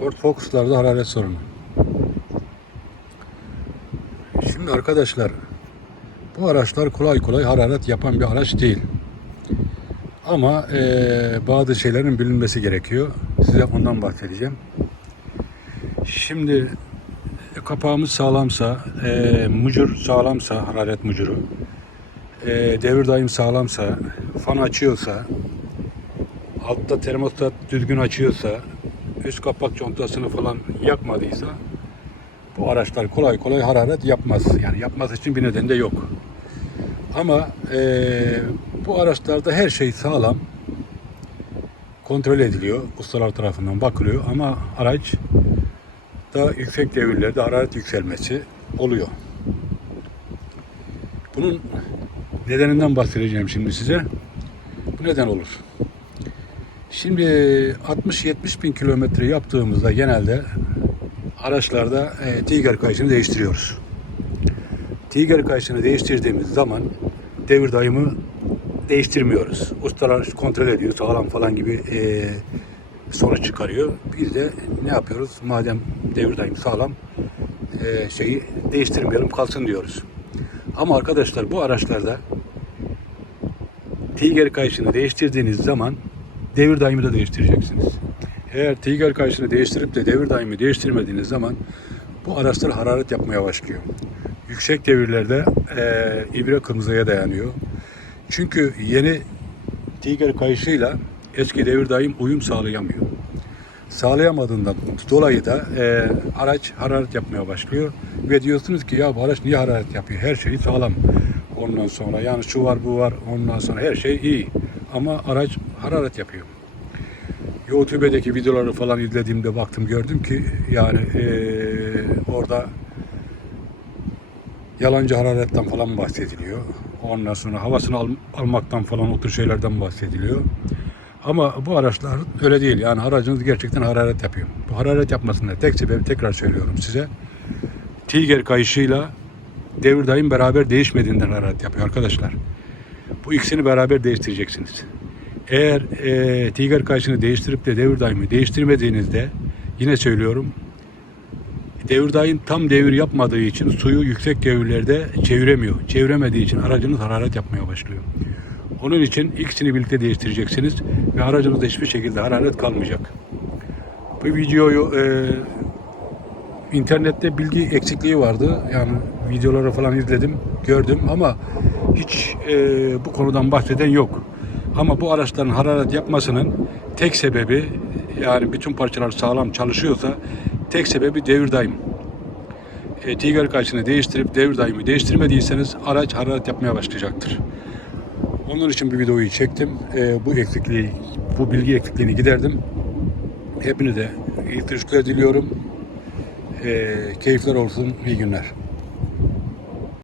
Ford Focus'larda hararet sorunu. Şimdi arkadaşlar bu araçlar kolay kolay hararet yapan bir araç değil. Ama eee, bazı şeylerin bilinmesi gerekiyor. Size ondan bahsedeceğim. Şimdi kapağımız sağlamsa, eee mucur sağlamsa, hararet mucuru, eee, devir daim sağlamsa, fan açıyorsa, altta termostat düzgün açıyorsa, üst kapak contasını falan yakmadıysa bu araçlar kolay kolay hararet yapmaz. Yani yapması için bir neden de yok. Ama eee, bu araçlarda her şey sağlam. Kontrol ediliyor. Ustalar tarafından bakılıyor. Ama araç da yüksek devirlerde hararet yükselmesi oluyor. Bunun nedeninden bahsedeceğim şimdi size. Bu neden olur? Şimdi 60-70 bin kilometre yaptığımızda genelde araçlarda e, Tiger kayışını değiştiriyoruz. Tiger kayışını değiştirdiğimiz zaman devir dayımı değiştirmiyoruz. Ustalar kontrol ediyor sağlam falan gibi e, sonuç çıkarıyor. Biz de ne yapıyoruz? Madem devir dayım sağlam e, şeyi değiştirmeyelim kalsın diyoruz. Ama arkadaşlar bu araçlarda Tiger kayışını değiştirdiğiniz zaman devir daimi de değiştireceksiniz. Eğer Tiger kayışını değiştirip de devir daimi değiştirmediğiniz zaman bu araçlar hararet yapmaya başlıyor. Yüksek devirlerde e, ibre kırmızıya dayanıyor. Çünkü yeni Tiger kayışıyla eski devir daim uyum sağlayamıyor. Sağlayamadığından dolayı da e, araç hararet yapmaya başlıyor ve diyorsunuz ki ya bu araç niye hararet yapıyor? Her şey sağlam. Ondan sonra yani şu var bu var ondan sonra her şey iyi ama araç hararet yapıyor. YouTube'deki videoları falan izlediğimde baktım gördüm ki yani eee, orada yalancı hararetten falan bahsediliyor. Ondan sonra havasını al- almaktan falan o tür şeylerden bahsediliyor. Ama bu araçlar öyle değil. Yani aracınız gerçekten hararet yapıyor. Bu hararet yapmasında tek sebebi tekrar söylüyorum size. Tiger kayışıyla devir daim beraber değişmediğinden hararet yapıyor arkadaşlar. Bu ikisini beraber değiştireceksiniz. Eğer e, Tiger kayışını değiştirip de devir daimi değiştirmediğinizde yine söylüyorum devir daim tam devir yapmadığı için suyu yüksek devirlerde çeviremiyor. Çeviremediği için aracınız hararet yapmaya başlıyor. Onun için ikisini birlikte değiştireceksiniz ve aracınızda hiçbir şekilde hararet kalmayacak. Bu videoyu e, internette bilgi eksikliği vardı. Yani videoları falan izledim, gördüm ama hiç e, bu konudan bahseden yok. Ama bu araçların hararet yapmasının tek sebebi yani bütün parçalar sağlam çalışıyorsa tek sebebi devir daim. E, Tiger kaçını değiştirip devir daimi değiştirmediyseniz araç hararet yapmaya başlayacaktır. Onun için bir videoyu çektim. E, bu eksikliği, bu bilgi eksikliğini giderdim. Hepinize iyi teşekkür diliyorum. E, keyifler olsun, iyi günler.